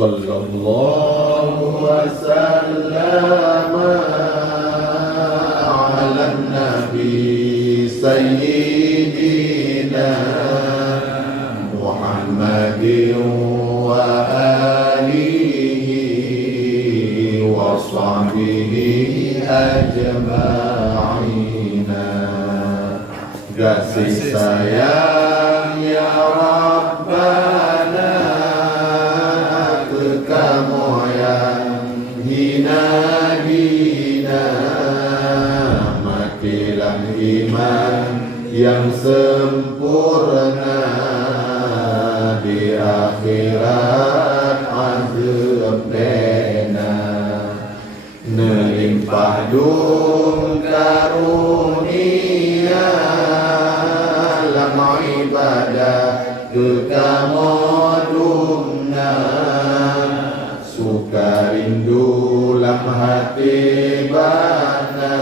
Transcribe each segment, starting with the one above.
Sallallahu wasallam ala nabi sayyidina Muhammadin wa alihi wa sahbihi ajma'ina. Kasih sayang ya Rabbana ke kamu yang hina-hina, matilah iman yang sempurna, di akhirat azab pena, nelimpah dung karunia lama ibadah kekamodungna, suka rindu lam hati bana,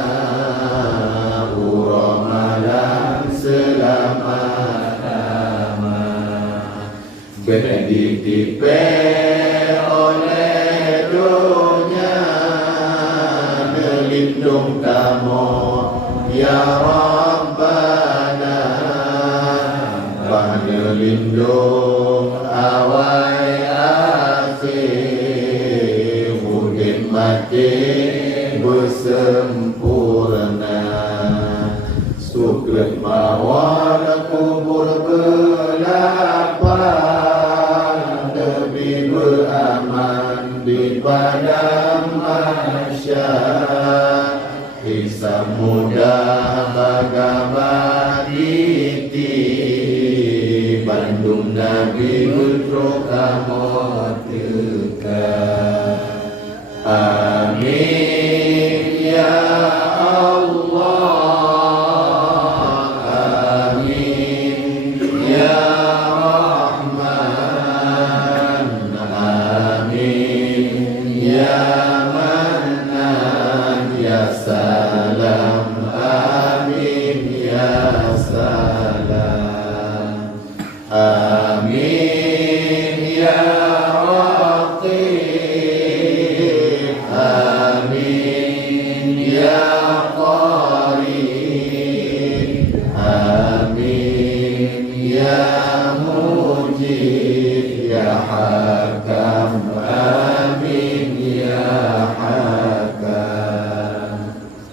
uramalan selamat-lama, benediktipe oleh dunia, melindung kamu ya Rabbana, melindung awai asih, mungkin mati bersempurna, suklet mawar kubur belapan, lebih beraman di padang mahsyar, hisab mudah bagaimana